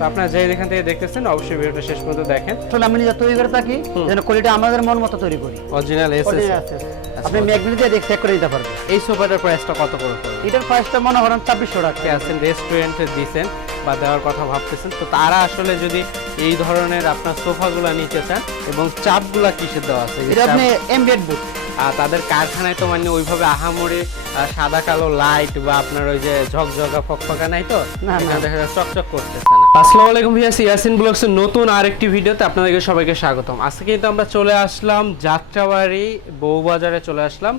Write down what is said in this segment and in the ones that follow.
তো আপনারা যে যেখান থেকে দেখতেছেন অবশ্যই ভিডিওটা শেষ পর্যন্ত দেখেন। আসলে আমি নিজে তৈরি করে থাকি যেন কোয়ালিটি আমাদের মন মতো তৈরি করি। অরিজিনাল এসএস আপনি ম্যাগনেট দিয়ে চেক করে নিতে পারবেন। এই সোফাটার প্রাইসটা কত করে পড়বে? এটার প্রাইসটা মনে করেন 2400 টাকা। আছেন রেস্টুরেন্টে দিবেন বা দেওয়ার কথা ভাবতেছেন, তো তারা আসলে যদি এই ধরনের আপনার সোফাগুলো নিতে চান এবং চাপগুলা কিসের দেওয়া আছে? এটা আপনি এমবেড বুট। তাদের কারখানায় তো মানে ওইভাবে আহামরি সাদা কালো লাইট বা আপনার ওই যে ঝকঝকা ফকফকা নাই, তো এখানে দেখা যায় চকচক করতেছে না। আসসালামু আলাইকুম ভিউয়ার্স, ইয়াসিন ব্লগসের নতুন আরেকটি ভিডিওতে আপনাদেরকে সবাইকে স্বাগতম। আজকে কিন্তু আমরা চলে আসলাম যাত্রাবাড়ি বউবাজারে, চলে আসলাম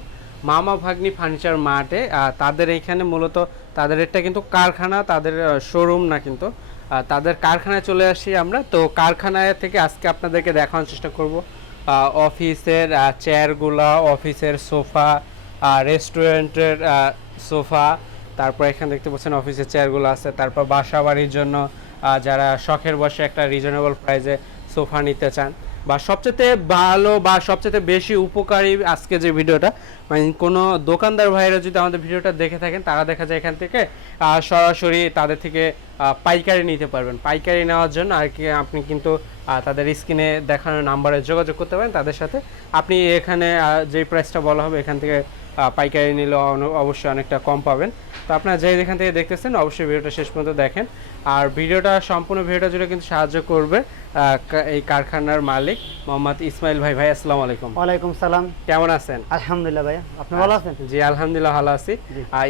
মামা ভাগ্নি ফার্নিচার মার্টে। তাদের এইখানে মূলত তাদের এটা কিন্তু কারখানা, তাদের শোরুম না, কিন্তু তাদের কারখানায় চলে আসি আমরা। তো কারখানায় থেকে আজকে আপনাদেরকে দেখানোর চেষ্টা করব অফিসের চেয়ারগুলা, অফিসের সোফা, রেস্টুরেন্টের সোফা, তারপর এখানে দেখতে পাচ্ছেন অফিসের চেয়ারগুলো আছে। তারপর বাসা বাড়ির জন্য যারা শখের বসে একটা রিজনেবল প্রাইসে সোফা নিতে চান, বা সবচেয়ে ভালো বা সবচেয়ে বেশি উপকারী আজকে যে ভিডিওটা, মানে কোনো দোকানদার ভাইয়েরা যদি আমাদের ভিডিওটা দেখে থাকেন, তারা দেখা যায় এখান থেকে সরাসরি তাদের থেকে পাইকারি নিতে পারবেন। পাইকারি নেওয়ার জন্য আর কি আপনি কিন্তু তাদের স্ক্রিনে দেখানো নাম্বারে যোগাযোগ করতে পারেন তাদের সাথে। আপনি এখানে যে প্রাইসটা বলা হবে এখান থেকে পাইকারি নিলে অবশ্যই অনেকটা কম পাবেন। তো আপনারা যে যেখান থেকে দেখতেছেন অবশ্যই ভিডিওটা শেষ পর্যন্ত দেখেন। আর ভিডিওটা সম্পূর্ণ ভিডিওটা জুড়ে কিন্তু সাহায্য করবে এই কারখানার মালিক মোহাম্মদ ইসমাইল ভাই। ভাই আসসালামু আলাইকুম। ওয়ালাইকুম সালাম। কেমন আছেন? আলহামদুলিল্লাহ ভাই, আপনি ভালো আছেন? জি আলহামদুলিল্লাহ ভালো আছি।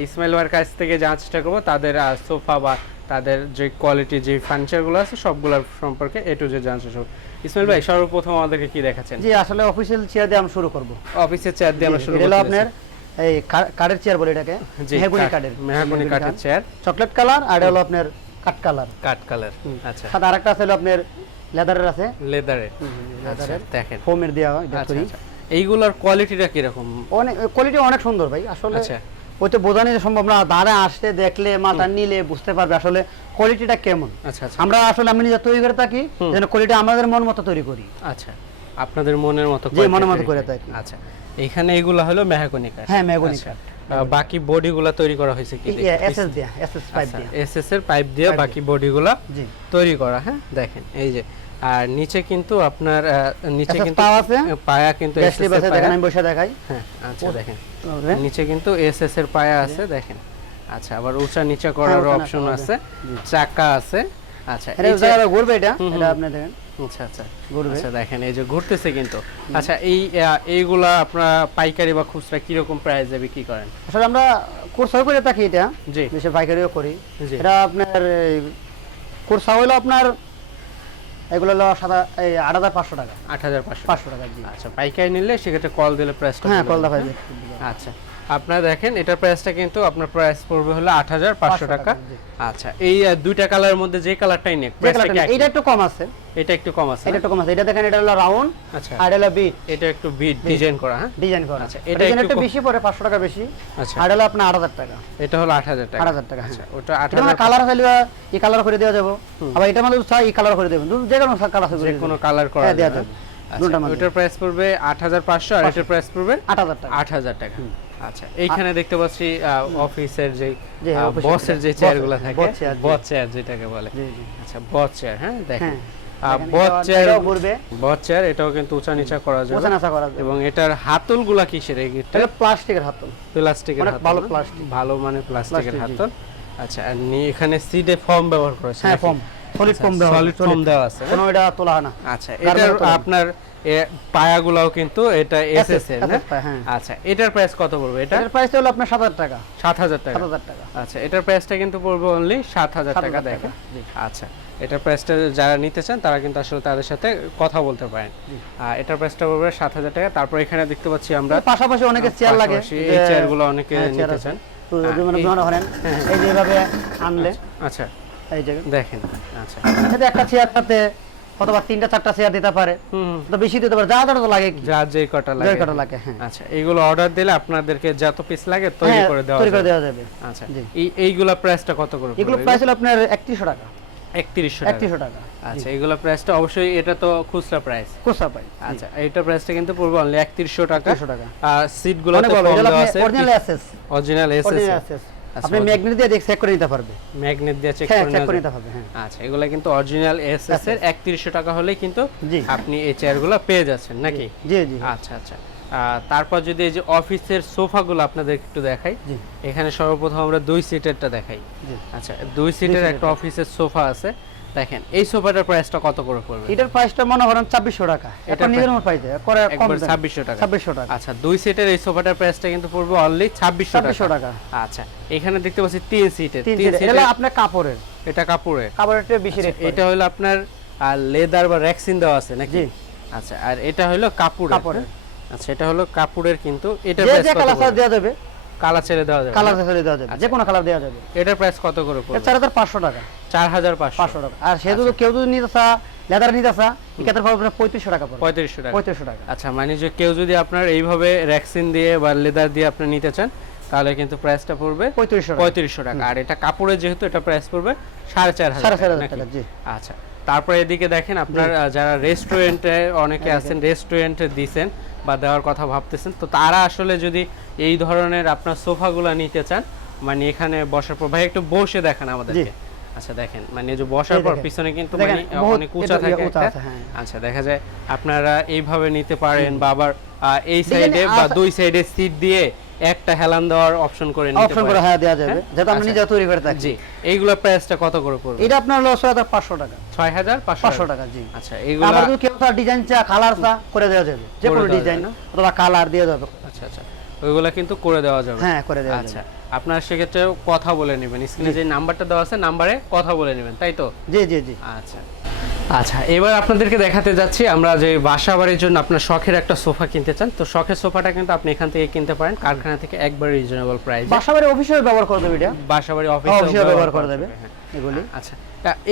ইসমাইল ভাইয়ের কাছ থেকে জানার চেষ্টা করবো তাদের সোফা বা তাদের যে কোয়ালিটি যে ফার্নিচারগুলো আছে সবগুলোর সম্পর্কে এ টু জেড জানার চেষ্টা করবো। ইসমাইল ভাই সর্বপ্রথম আমাদেরকে কি দেখাচ্ছেন? জি আসলে অফিসিয়াল চেয়ার দিয়ে আমরা শুরু করব। অফিসের চেয়ার দিয়ে আমরা শুরু করব। এটা আপনার এই কাঠের চেয়ার বলে এটাকে, মেহগনি কাঠের চেয়ার, চকলেট কালার, আর এটা হলো আপনার কাঠ কালার। আচ্ছা। সাদা আরেকটা আছে হলো আপনার লেদারের আছে। লেদারের দেখেন ফোমের দেওয়া হয় করি। এইগুলোর কোয়ালিটিটা কি রকম? কোয়ালিটি অনেক সুন্দর ভাই আসলে। আচ্ছা। ওই তো বোঝানো সম্ভব না, দাঁড়া আসতে দেখলে মাথা নিলে বুঝতে পারবে আসলে কোয়ালিটিটা কেমন। আচ্ছা আচ্ছা। আমরা আসলে আমি নিজে তৈরি করে থাকি যেন কোয়ালিটি আমাদের মন মতো তৈরি করি। আচ্ছা, আপনাদের মনের মতো যে মনের মতো করে থাকি। আচ্ছা, এখানে এগুলো হলো মেহগনি কাঠ। হ্যাঁ মেহগনি কাঠ। বাকি বডিগুলো তৈরি করা হয়েছে কি? এসএস দিয়ে, এসএস পাইপ দিয়ে, এসএস এর পাইপ দিয়ে বাকি বডিগুলো তৈরি করা। হ্যাঁ দেখেন এই যে, আর নিচে কিন্তু আপনার নিচে কিন্তু পায়া কিন্তু এসএস এর দেখেন, আমি বসে দেখাই। হ্যাঁ আচ্ছা দেখেন নিচে কিন্তু এসএস এর পায়া আছে দেখেন। আচ্ছা, আবার উঁচা নিচা করার অপশন আছে, চাকা আছে। আচ্ছা এই জায়গাটা ঘুরবে, এটা আপনি দেখেন। আচ্ছা আচ্ছা ঘুরবে। আচ্ছা দেখেন এই যে ঘুরতেছে কিন্তু। আচ্ছা এইগুলা আপনারা পাইকারি বা খুচরা কি রকম প্রাইসে বিক্রি করেন? আসলে আমরা কোর্সও করে থাকি, এটা জি বেশি পাইকারিও করি। এটা আপনার কোর্স হলো আপনার এগুলো হলো 8500 টাকা। 8500 টাকা জি। আচ্ছা, পাইকারি নিলে সেক্ষেত্রে কল দিলে প্রাইসটা? হ্যাঁ কল দেখাই যায়। আচ্ছা, আপনারা দেখেন এটার প্রাইসটা কিন্তু আপনার প্রাইস পড়বে হলো 8500 টাকা। আচ্ছা, এই দুইটা কালারের মধ্যে যে কালারটাই নেক প্রাইসটা কি? এটা একটু কম আছে, এটা একটু কম আছে, এটা একটু কম আছে। এটা দেখেন এটা হলো রাউন্ড। আচ্ছা, আর এটা হলো বিট, এটা একটু বিট ডিজাইন করা। হ্যাঁ ডিজাইন করা। আচ্ছা, এটা একটু বেশি পড়ে, 500 টাকা বেশি। আচ্ছা, আর হলো আপনার 8000 টাকা। এটা হলো 8000 টাকা। 8000 টাকা। আচ্ছা, ওটা 8000 টাকা। কালার চাইলে এই কালার করে দেওয়া যাবে, আবার এটার মধ্যে চাই এই কালার করে দেবেন, যে কোনো কালার আছে, যে কোনো কালার করা দেওয়া যাবে। ওটার প্রাইস পড়বে 8500 আর এটার প্রাইস পড়বে 8000 টাকা। 8000 টাকা। আচ্ছা, এইখানে দেখতে পাচ্ছি অফিসের যে বসের যে চেয়ারগুলো থাকে, বস চেয়ার যেটাকে বলে। আচ্ছা, বস চেয়ার। হ্যাঁ দেখেন বস চেয়ার এটাও কিন্তু উঁচা নিচা করা যাবে এবং এটার হাতলগুলা কিসের? এটা প্লাস্টিকের হাতল। প্লাস্টিকের হাতল, ভালো প্লাস্টিক, ভালো মানে প্লাস্টিকের হাতল। আচ্ছা, আর এখানে সিডে ফর্ম ব্যবহার করেছে। হ্যাঁ ফর্ম, সলিড ফর্ম দেওয়া আছে, কোনো এটা তোলা না। আচ্ছা, এটা আপনার পায়াগুলাও কিন্তু এটা এসএস এর। হ্যাঁ আচ্ছা, এটার প্রাইস কত পড়বে? এটার প্রাইস হলো আপনার 7000 টাকা। 7000 টাকা। 7000 টাকা। আচ্ছা, এটার প্রাইসটা কিন্তু পড়বে অনলি 7000 টাকা। দেখেন আচ্ছা, এটার প্রাইসটা যারা নিতে চান তারা কিন্তু আসলে তাদের সাথে কথা বলতে পারেন। এটার প্রাইসটা পড়বে 7000 টাকা। তারপর এখানে দেখতে পাচ্ছি আমরা পাশাপাশি অনেকে চেয়ার লাগে, এই চেয়ারগুলো অনেকে নিতে চান। তো মানে ধরেন এই যে এইভাবে আনলে, আচ্ছা এই যে দেখেন। আচ্ছা, এটা একটা চেয়ার সাথে অথবা 3টা 4টা চেয়ার দিতে পারে, তো বেশি দিতে পারে, যা তো লাগে, যা যে কটা লাগে। হ্যাঁ আচ্ছা, এইগুলো অর্ডার দিলে আপনাদেরকে যত পিস লাগে তৈরি করে দেওয়া যাবে। আচ্ছা, এইগুলা প্রাইসটা কত করে? এগুলো প্রাইস হলো আপনার 3100 টাকা। 3100 টাকা। আচ্ছা, এগুলা প্রাইসটা অবশ্যই এটা তো খুচরা প্রাইস। আচ্ছা, এইটা প্রাইসটা কিন্তু পড়বে অনলি 3100 টাকা। আর সিটগুলো তো ফর্ম দেওয়া আছে, অরিজিনাল এসএস। আপনি ম্যাগনেট দিয়ে চেক করে নিতে পারবে, ম্যাগনেট দিয়ে চেক করে নিতে পারবে। হ্যাঁ, আচ্ছা, এগুলা কিন্তু অরিজিনাল এসএস এর 3100 টাকা হলে কিন্তু আপনি এই চেয়ারগুলো পেয়ে যাচ্ছেন নাকি? জি জি। আচ্ছা আচ্ছা, তারপর যদি এই যে অফিসের সোফাগুলো আপনাদের একটু দেখাই, এখানে সর্বপ্রথম আমরা 2 সিটেরটা দেখাই। আচ্ছা, 2 সিটের একটা অফিসের সোফা আছে, দেখেন এই সোফাটার প্রাইসটা কত করে পড়বে? এটার প্রাইসটা মনে করেন 2400 টাকা, এটা নিজের মত পাইতে করে কম 2600 টাকা। 2600 টাকা। আচ্ছা, 2 সিটের এই সোফাটার প্রাইসটা কিন্তু পড়বে অনলি 2600 টাকা। আচ্ছা, এখানে দেখতে পাচ্ছি 3 সিটের, 3 সিটের এটা আপনার কাপড়ের, এটা কাপড়ের একটু বেশি রেট। এটা হলো আপনার লেদার বা রেক্সিন দেওয়া আছে নাকি? আচ্ছা, আর এটা হলো কাপড়ের। আচ্ছা, এটা হলো কাপড়ের, কিন্তু এটা প্রাইস কত? কালার দেওয়া যাবে, কালার ছেড়ে দেওয়া যাবে, কালার ছেড়ে দেওয়া যাবে, যে কোনো কালার দেওয়া যাবে। এটার প্রাইস কত করে পড়বে? 4500 টাকা। 4500 টাকা। আর সে যদি কেউ যদি নিতে চায় লেদার নিতে চায়, এটার পড়বে 3500 টাকা পড়বে। 3500 টাকা। আচ্ছা, মানে যে কেউ যদি আপনার এইভাবে রেক্সিন দিয়ে বা লেদার দিয়ে আপনি নিতে চান, তাহলে কিন্তু প্রাইসটা পড়বে 3500 টাকা। আর এটা কাপড়ের যেহেতু, এটা প্রাইস পড়বে 4500 টাকা। জি। আচ্ছা, তারপরে এদিকে দেখেন আপনার যারা রেস্টুরেন্টে অনেকে আছেন, রেস্টুরেন্টে দিবেন বা দেওয়ার কথা ভাবতেছেন, তো তারা আসলে যদি এই ধরনের আপনার সোফাগুলো নিতে চান, মানে এখানে বসার পর, ভাই একটু বসে দেখেন আমাদেরকে। আচ্ছা, দেখেন মানে যে বসার পর পিছনে কিন্তু মানে অনেক উঁচা থাকে একটা। আচ্ছা, দেখা যায় আপনারা এইভাবে নিতে পারেন, বা আবার এই সাইডে বা দুই সাইডে সিট দিয়ে একটা হেলান দেওয়ার অপশন করে নিতে পারেন। অপশন করে হ্যাঁ দেওয়া যাবে, যেটা আমরা নিজে তৈরি করে থাকি। জি, এইগুলা প্রাইসটা কত করে পড়বে? এটা আপনার হলো 6500 টাকা। 6500 টাকা। জি। আচ্ছা, এইগুলা আবার যদি কেউ তার ডিজাইন চা, কালার চা করে দেওয়া যাবে, যে কোনো ডিজাইন অথবা কালার দিয়ে দেওয়া যাবে। আচ্ছা আচ্ছা, ওইগুলা কিন্তু করে দেওয়া যাবে। হ্যাঁ, করে দেওয়া যাবে। আচ্ছা, আপনার সেক্ষেত্রে কথা বলে নেবেন, স্ক্রিনে যে নাম্বারটা দেওয়া আছে নাম্বারে কথা বলে নেবেন, তাই তো? জি জি জি। আচ্ছা আচ্ছা, এবার আপনাদেরকে দেখাতে যাচ্ছি আমরা যে বাসাবাড়ির জন্য আপনার শখের একটা সোফা কিনতে চান, তো শখের সোফাটা কিন্তু আপনি এখান থেকে কিনতে পারেন, কারখানা থেকে একবারে রিজনেবল প্রাইসে। বাসাবাড়ি অফিসে ব্যবহার করে দেবে, এটা বাসাবাড়ি অফিসে ব্যবহার করে দেবে এগুলি। আচ্ছা,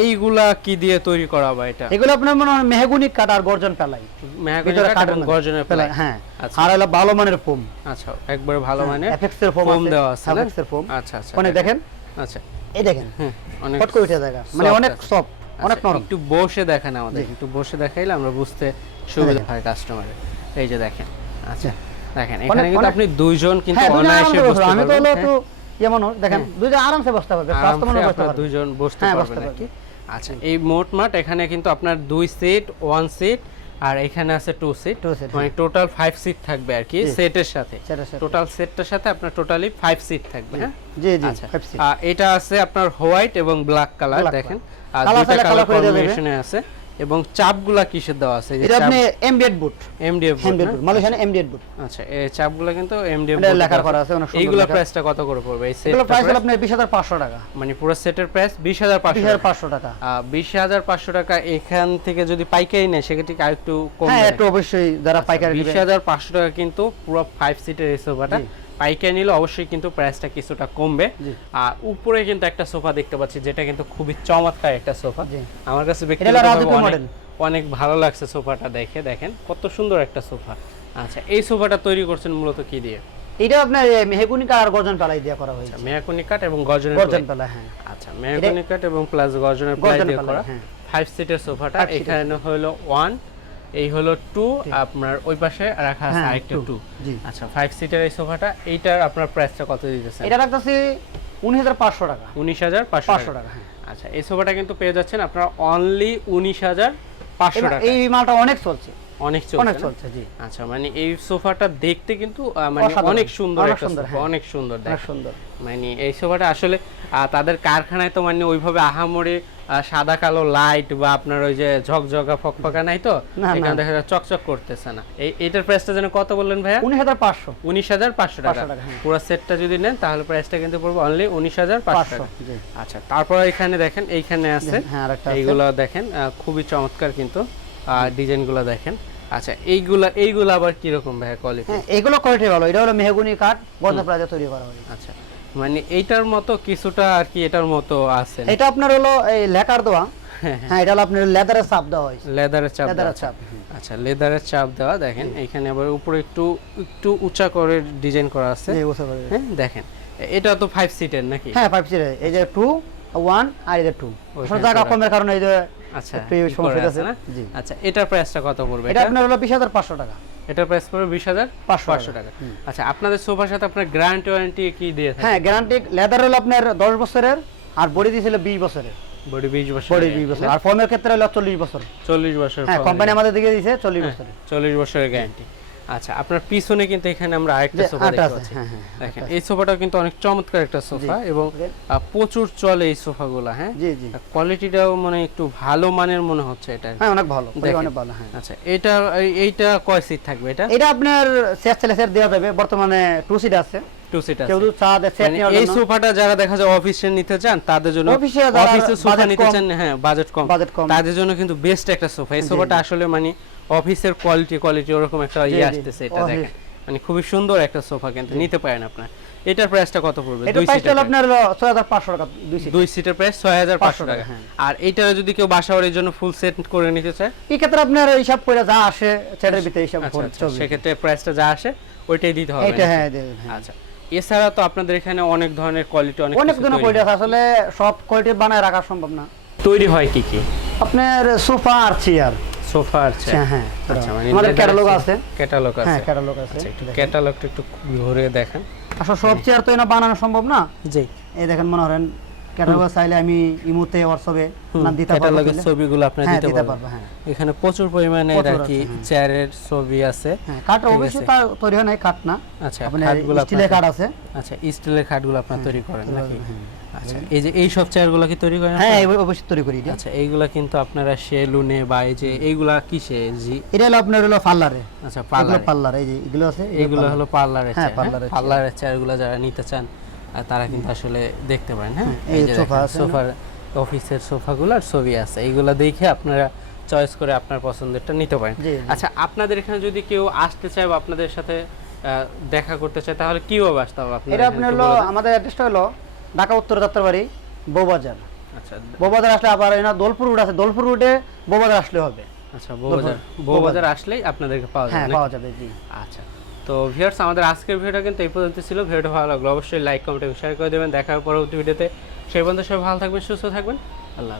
এইগুলা কি দিয়ে তৈরি করা হবে? এটা এগুলো আপনার মনে হয় মেহগনি কাঠ আর গর্জন প্লাই, মেহগনি কাঠ এবং গর্জনের প্লাই। হ্যাঁ, আর হলো ভালো মানের ফোম। আচ্ছা, একবারে ভালো মানের এফএক্সের ফোম দেওয়া আছে, এফএক্সের ফোম। আচ্ছা আচ্ছা, অনেক দেখেন। আচ্ছা, এই দেখেন, অনেক ফট করে উঠে জায়গা, মানে অনেক সফট, অনেক নরম। একটু বসে দেখেন আমাদের, একটু বসে দেখাইলে আমরা বুঝতে সুবিধা হয় কাস্টমারের। এই যে দেখেন। আচ্ছা, দেখেন এখানে কিন্তু আপনি দুইজন কিন্তু অনায়াসে বসতে পারবেন। আমি তো হলো একটু যেমন দেখেন দুইজন আরামসে বসতে পারবে, স্বাস্থ্য মনে বসতে পারবে, দুইজন বসতে পারবে নাকি? আচ্ছা, এই মোটমাট এখানে কিন্তু আপনার 2 সিট, 1 সিট, আর এখানে আছে 2 সিট, মানে টোটাল 5 সিট থাকবে আর কি সেটের সাথে। টোটাল সেটটার সাথে আপনার টোটালি 5 সিট থাকবে। হ্যাঁ, জি জি, 5 সিট। এটা আছে আপনার হোয়াইট এবং ব্ল্যাক কালার, দেখেন আর দুটো কালার কম্বিনেশনে আছে। এবং চাপগুলা কিসের দেওয়া আছে? এটা আপনি এমডিএফ বুট, এমডিএফ বুট, মালয়েশিয়ান এমডিএফ বুট। আচ্ছা, এই চাপগুলা কিন্তু এমডিএফ বুট লেখা করা আছে, অনেক সুন্দর। এইগুলা প্রাইসটা কত করে পড়বে? এই সেটের প্রাইস হলো আপনার 20500 টাকা, মানে পুরো সেটের প্রাইস 20500 টাকা। 20500 টাকা। এখান থেকে যদি পাইকারি নেয় সেক্ষেত্রে আরেকটু কম। হ্যাঁ, একটু অবশ্যই যারা পাইকারি নেবে। 20500 টাকা কিন্তু পুরো 5 সিটের এই সোফাটা পাইকারি নিলে অবশ্যই কিন্তু প্রাইসটা কিছুটা কমবে। আর উপরে কিন্তু একটা সোফা দেখতে পাচ্ছি, যেটা কিন্তু খুবই চমৎকার একটা সোফা। আমার কাছে ব্যক্তিগতভাবে অনেক ভালো লাগছে সোফাটা দেখে। দেখেন কত সুন্দর একটা সোফা। আচ্ছা, এই সোফাটা তৈরি করছেন মূলত কি দিয়ে? এটা আপনার মেহগনি কাঠ আর গর্জন প্লাই দিয়ে করা হয়েছে। মেহগনি কাঠ এবং গর্জনের প্লাই। হ্যাঁ, আচ্ছা, মেহগনি কাঠ এবং প্লাস গর্জনের প্লাই দিয়ে করা 5 সিটের সোফাটা। এখানে হলো 1, এই হলো 2, আপনার ওই পাশে রাখা আছে আরেকটা 2। আচ্ছা, 5 সিটের এই সোফাটা, এইটার আপনার প্রাইসটা কত দিতেছেন? এটা রাখতেছি 19500 টাকা। 19500 টাকা। হ্যাঁ, আচ্ছা, এই সোফাটা কিন্তু পেয়ে যাচ্ছেন আপনারা অনলি 19500 টাকা। এই মালটা অনেক চলছে, অনেক চলছে। জি। আচ্ছা, মানে এই সোফাটা দেখতে কিন্তু মানে অনেক সুন্দর একটা সোফা, অনেক সুন্দর, অনেক সুন্দর। মানে এই সোফাটা আসলে তাদের কারখানায় তো মানে ওইভাবে আহামরি সাদা কালো লাইট বা আপনার ওই যে ঝকঝকা ফকফকা নাই, তো এখানে দেখা যায় চকচক করতেছে না। এটার প্রাইসটা যেন কত বললেন ভাইয়া? 19500। 19500 টাকা। পুরো সেটটা যদি নেন তাহলে প্রাইসটা কিন্তু পড়বে অনলি 19500 টাকা। আচ্ছা, তারপর এখানে দেখেন, এইখানে আছে এইগুলো দেখেন, খুবই চমৎকার কিন্তু ডিজাইনগুলো দেখেন। আচ্ছা, এইগুলা আবার কি রকম ভাই কোয়ালিটি? হ্যাঁ, এগুলো কোয়ালিটি ভালো। এটা হলো মেহগনি কাঠ, গর্জন প্লাই তৈরি করা হয়। আচ্ছা, মানে এইটার মতো কিছুটা আর কি এটার মতো আছে। এটা আপনার হলো এই লেকার দেওয়া। হ্যাঁ, এটা হলো আপনার লেদারের চাপ দেওয়া হয়েছে, লেদারের চাপ। আচ্ছা, লেদারের চাপ দেওয়া। দেখেন এখানে আবার উপরে একটু উঁচা করে ডিজাইন করা আছে। হ্যাঁ, দেখেন এটা তো 5 সিটের নাকি? হ্যাঁ, 5 সিটের। এই যে 2, 1 আর এই যে 2, জায়গা কমের কারণে এই যে। আচ্ছা, সমস্যা আছে না? জি। আচ্ছা, এটার প্রাইসটা কত পড়বে? এটা আপনার হলো 20500 টাকা। এটার প্রাইস পড়বে 20,500 টাকা। আচ্ছা, আপনাদের সোফার সাথে আপনার গ্যারান্টি ওয়ারেন্টি কি দিয়ে থাকে? হ্যাঁ, গ্যারান্টি লেদার হলো আপনার 10 বছরের, আর বডি দিয়েছিল 20 বছরের। বডি 20 বছর, বডি 20 বছর, আর ফর্মের ক্ষেত্রে হলো 40 বছর। 40 বছর, হ্যাঁ, কোম্পানি আমাদের দিকে দিয়েছে 40 বছরের। 40 বছরের গ্যারান্টি। আচ্ছা, আপনার পিছনে কিন্তু এখানে আমরা আরেকটা সোফা দেখতে পাচ্ছি। দেখেন, এই সোফাটাও কিন্তু অনেক চমৎকার একটা সোফা এবং প্রচুর চলে এই সোফাগুলো। হ্যাঁ, জি জি, কোয়ালিটিটাও মানে একটু ভালো মানের মনে হচ্ছে এটা। হ্যাঁ, অনেক ভালো, অনেক ভালো। হ্যাঁ, আচ্ছা, এইটা কয় সিট থাকবে? এটা আপনার চেয়ার দেওয়া যাবে, বর্তমানে 2 সিট আছে। 2 সিট আছে। কেউ যদি চা দেয় সেট নেওয়ার জন্য, এই সোফাটা যারা দেখা যায় অফিসে নিতে চান তাদের জন্য, অফিসে সোফা নিতে চান, হ্যাঁ বাজেট কম, তাদের জন্য কিন্তু বেস্ট একটা সোফা। এই সোফাটা আসলে মানে অফিসের কোয়ালিটি ওরকম একটা আসতেছে। এটা দেখেন, মানে খুবই সুন্দর একটা সোফা, কিন্তু নিতে পারেন আপনার। এটার প্রাইসটা কত পড়বে? এটার প্রাইসটা হলো আপনার 6500 টাকা। 2 সিটের প্রাইস 6500 টাকা। আর এইটা যদি কেউ বাসাবাড়ির জন্য ফুল সেট করে নিতে চায়, এই ক্ষেত্রে আপনার হিসাব করে যা আসে সেটার ভিতরে হিসাব করে চলবে। সেক্ষেত্রে প্রাইসটা যা আসে ওইটাই দিতে হবে। এটা হ্যাঁ। আচ্ছা, এছাড়া তো আপনাদের এখানে অনেক ধরনের কোয়ালিটি, অনেক ধরনের কোয়ালিটি আছে। আসলে সব কোয়ালিটি বানায় রাখা সম্ভব না। তৈরি হয় কি কি? আপনার সোফা আর চেয়ার। সোফা আছে, হ্যাঁ। আচ্ছা, মানে আমাদের ক্যাটালগ আছে। হ্যাঁ, ক্যাটালগ আছে। ক্যাটালগটা একটু ঘুরে দেখেন। আসলে সব চেয়ার তো এনা বানানো সম্ভব না। জি, এই দেখেন, মনে করেন ক্যাটালগ চাইলে আমি ইমোতে হোয়াটসঅ্যাপে নাম দিতে পারবো। ক্যাটালগের ছবিগুলো আপনি দিতে পারবেন। হ্যাঁ, এখানে প্রচুর পরিমাণে রাখি চেয়ারের ছবি আছে। হ্যাঁ, কাঠ অবশ্যই তা তৈরি হয় না, কাঠ না। আচ্ছা, খাটগুলো স্টিলের কাঠ আছে। আচ্ছা, স্টিলের খাটগুলো আপনি তৈরি করেন নাকি? আচ্ছা, এই যে এই সব চেয়ারগুলো কি তৈরি করেন? হ্যাঁ, অবশ্যই তৈরি করি। আচ্ছা, এইগুলা কিন্তু আপনারা সেলুনে বা এই যে এইগুলা কিসে? জি, এটা হলো আপনার হলো পার্লারে। আচ্ছা, পার্লার, এই যে এগুলো আছে, এগুলো হলো পার্লারের চেয়ার। পার্লারের চেয়ারগুলো যারা নিতে চান তারা কিন্তু আসলে দেখতে পারেন। হ্যাঁ, এই যে সোফার অফিসের সোফাগুলোর ছবি আছে, এইগুলা দেখে আপনারা চয়েস করে আপনার পছন্দেরটা নিতে পারেন। আচ্ছা, আপনাদের এখানে যদি কেউ আসতে চায় বা আপনাদের সাথে দেখা করতে চায়, তাহলে কিভাবে আসতে হবে? এটা আপনার হলো, আমাদের অ্যাড্রেসটা হলো ঢাকা উত্তর যাত্রাবাড়ি বউবাজার। আচ্ছা, বউবাজার আসলে আবার এনা দোলপুর রোড আছে, দোলপুর রোডে বউবাজার আসলে হবে। আচ্ছা, বউবাজার আসলেই আপনাদেরকে পাওয়া যাবে। হ্যাঁ, পাওয়া যাবে। জি, আচ্ছা। তো ভিউয়ার্স, আমাদের আজকের ভিডিওটা কিন্তু এই পর্যন্ত ছিল। ভিডিওটা ভালো লাগলো অবশ্যই লাইক, কমেন্ট এবং শেয়ার করে দেবেন। দেখার পরবর্তী ভিডিওতে। সেই পর্যন্ত সবাই ভালো থাকবেন, সুস্থ থাকবেন। আল্লাহ।